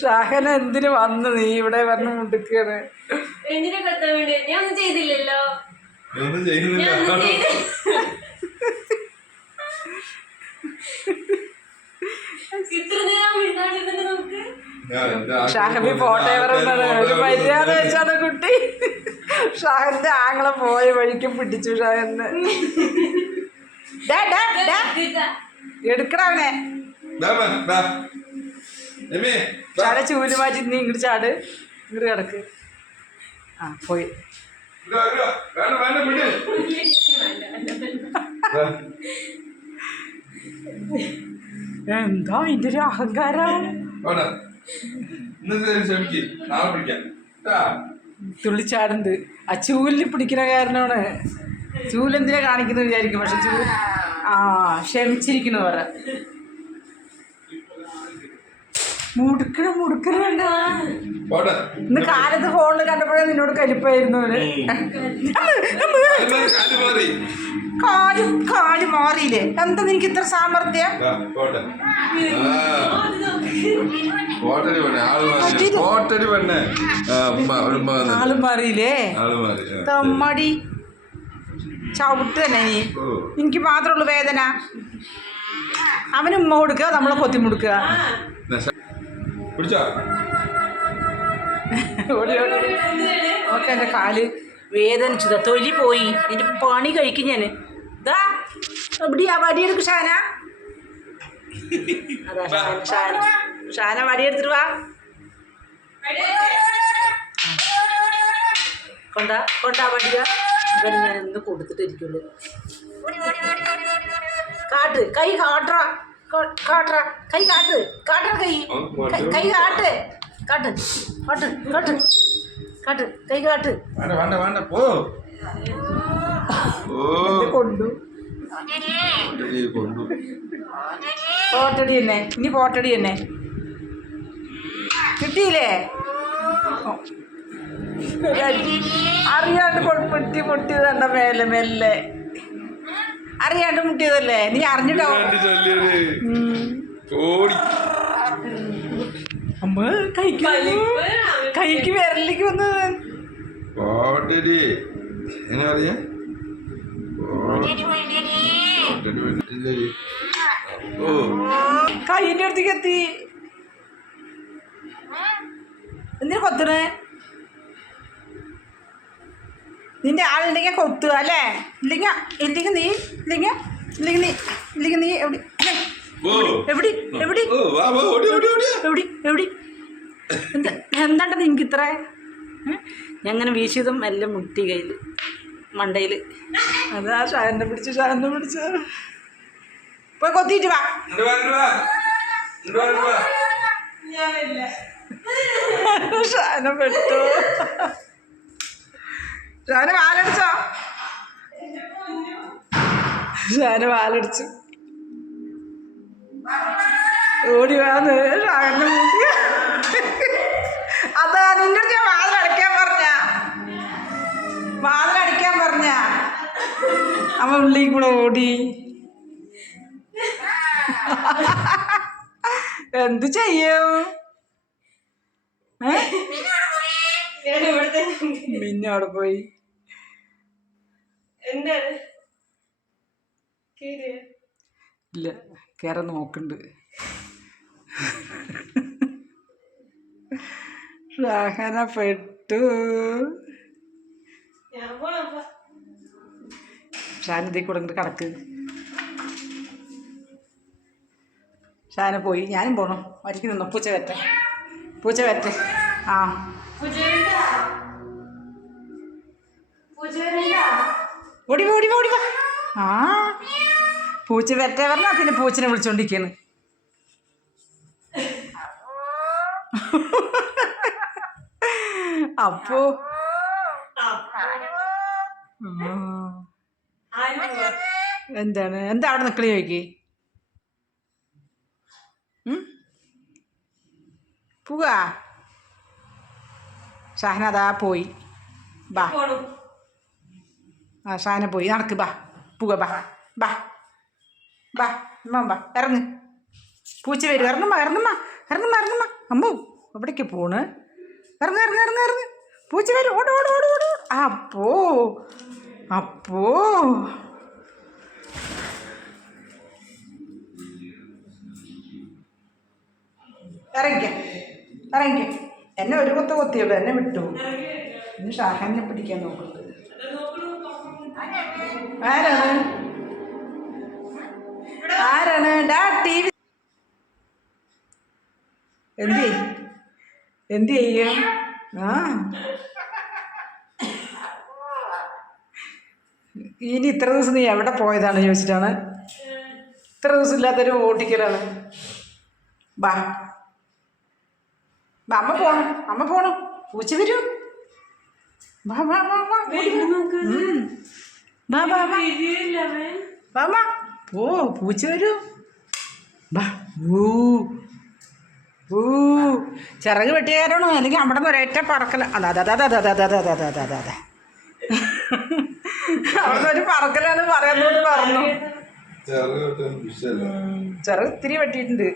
ഷാഹന എന്തിനു വന്നു നീ ഇവിടെ വന്ന് മുടുക്കാണ്? ഞാൻ ചെയ്തില്ലല്ലോ. ഷാഹബി ഫോട്ടോ ഒരു മര്യാദ വെച്ചാണ് കുട്ടി. ഷാഹന്റെ ആങ്ങളെ പോയ വഴിക്ക് പിടിച്ചു. എമ്മി, ബാ. ചാടെ ചൂൽ മാറ്റി നീ ഇങ്ങോട്ട് ചാട്. ഇങ്ങോട്ട് കിടക്ക്. ആ പോയി. എന്താ ഇന്റെ ഒരു അഹങ്കാരം. തുള്ളിച്ചാടുണ്ട്. ആ ചൂലിൽ പിടിക്കുന്ന കാരണമാണ്. ചൂലെന്തിനാ കാണിക്കുന്നത് വിചാരിക്കും. പക്ഷെ ചൂൽ ആ ക്ഷമിച്ചിരിക്കുന്നു പറ. മുടുക്കണ മുടുക്കണ വേണ്ട പോട്ടെ. ഇന്ന് കാലത്ത് ഫോണിൽ കണ്ടപ്പോഴേ നിന്നോട് കലിപ്പായിരുന്നു കാലും കാൽ കാൽ മാറി. കാൽ കാൽ മാറിയില്ലേ? എന്താ നിനക്ക് ഇത്ര സാമർത്ഥ്യം പെണ്ണെ, ആൾ മാറി. പെണ്ണെ. ആൾ മാറിയില്ലേ. തമ്മടി. ചവിട്ട് തന്നെ നീ. എനിക്ക് മാത്രമുള്ളൂ വേദന. അവന് ഉമ്മ കൊടുക്കുക നമ്മളെ കൊത്തി മുടുക്കുക. ഓക്കെ എന്റെ കാൽ വേദനിച്ചതാ തൊലി പോയി. എന്റെ പണി കഴിക്കും ഞാൻ ഇതാ എവിടെയാ? വടിയെടുക്ക് ഷാന. അതാ ഷാന. ഷാന വടിയെടുത്തിട്ട് വാ. കൊണ്ടാ കൊണ്ടാ വടിക ഇവന് ഞാൻ ഇന്ന് കൊടുത്തിട്ടിരിക്കുള്ളൂ. കാട്ട് കൈ കാട്ടറ കാട്ടറ കൈ കാട്ട് കാട്ടറ കൈ. കൈ- കാട്ട്. കാട്ട് കാട്ട് കാട്ട്. കാട്ട് കൈ കാട്ട്. കൊണ്ടു. പോട്ടടി തന്നെ ഇനി പോട്ടടി തന്നെ കിട്ടിയില്ലേ. അറിയാണ്ട് കൊഴുപ്പിട്ടി പൊട്ടി പൊട്ടിയതണ്ട മേലെ മെല്ലെ. അറിയാണ്ട് മുട്ടിയതല്ലേ? നീ അറിഞ്ഞിട്ടോ? അമ്മ കൈക്ക്. കൈക്ക് വിരലിലേക്ക് വന്നത് എങ്ങനെ അറിയാ കൈന്റെ അടുത്തേക്ക് എത്തി. എന്തിനാ കൊത്തണേ നിന്റെ ആളുണ്ടെങ്കിൽ കൊത്തുക അല്ലേ? ഇല്ലെങ്കിൽ ഇല്ലെങ്കിൽ നീ ഇല്ലെങ്കിൽ ഇല്ലെങ്കിൽ നീ ഇല്ലെങ്കിൽ നീ എവിടെ? എവിടെ? എവിടെ? ഓ വാ വാ ഓടി ഓടി ഓടി. എവിടെ? എവിടെ? എന്താ എന്താണ്ട നിനക്ക് ഇത്ര ഞാൻ അങ്ങനെ വീശിയതും എല്ലാം മുട്ടി കയ്യിൽ മണ്ടയിൽ. അതാ ഷാരനെ പിടിച്ചു ഷാരനെ പിടിച്ചു. പോയി കൊത്തിയിട്ട് വാ. ഷാന പെട്ടു. ഷാന വാലടിച്ചോ? ഷാന വാലടിച്ചു. ഓടി വാന്ന് ഷാന അതാ നിന്റെ ഞാൻ വാതിലടയ്ക്കാൻ പറഞ്ഞ. വാതിലടയ്ക്കാൻ പറഞ്ഞ. അവൻ ഉള്ളിൽ കൂടെ ഓടി. എന്ത് ചെയ്യും? മിന്നു അവിടെ പോയി. എന്താണ്? ഇല്ല കയറാൻ നോക്കുന്നുണ്ട് ഷാഹന പെട്ടു ഇതേ കൂടെ കടക്ക്. ഷാന പോയി ഞാനും പോണം. വരയ്ക്ക് നിന്നു പൂച്ച വരട്ടെ. പൂച്ച വരട്ടെ. ആ. ഓടി ഓടി ഓടി. ആ. പൂച്ച വരട്ടെ പറഞ്ഞാ പിന്നെ പൂച്ചനെ വിളിച്ചോണ്ടിരിക്കുന്നു അപ്പോ. എന്താണ്? എന്താ അവിടെ നിക്കളി ചോദിക്കേ? പോവാ. ഷാഹന അതാ പോയി. ബാ. ആ ഷാന പോയി. നടക്ക് ബാ. പുക ബാ. ബാ. ബാ അമ്മ ബാ ഇറങ്ങ്. പൂച്ച വരും. ഇറങ്ങുമ്മ ഇറങ്ങുമ്മ ഇറങ്ങുമ്മ ഇറങ്ങുമ്മ അമ്മു എവിടേക്ക് പോണ്? ഇറങ്ങ് ഇറങ്ങ് ഇറങ്ങ് ഇറങ്ങ്. പൂച്ച വരും. ഓട് ഓട് ഓട് ഓട്. അപ്പോ അപ്പോ. ഇറങ്ങിക്ക. ഇറങ്ങിക്ക. എന്നെ ഒരു കുത്ത കൊത്തിയുള്ളൂ എന്നെ വിട്ടു. ഇന്ന് ഷാഹാനെ പിടിക്കാൻ നോക്കുന്നത് ആരാണ്? ആരാണ്? ഡാ ടി വി എന്ത് എന്ത് ചെയ്യും ആ. ഇനി ഇത്ര ദിവസം നീ എവിടെ പോയതാണ് ചോദിച്ചിട്ടാണ്? ഇത്ര ദിവസം ഇല്ലാത്തൊരു ഓട്ടിക്കലാണ് ബാ. അമ്മ പോണം. അമ്മ പോണം. പൂച്ച വരൂ. വാ വാ വാ വാ ഉം. വാ വാ വാ. വാ വാ. ഓ പൂച്ച വരൂ. വാ ഊ ഊ ചിറക് വെട്ടിയാരണോ അല്ലെങ്കിൽ അവിടെ നിന്ന് ഒരൊറ്റ പറക്കല അതാ അതാ അതാ അതാ അതാ അതാ അതാ അതാ അതാ അതാ. അവിടെ ഒരു പറക്കലാണ് പറയുന്നത് പറഞ്ഞു. ചെറു ഇത്തിരി വെട്ടിയിട്ടുണ്ട്.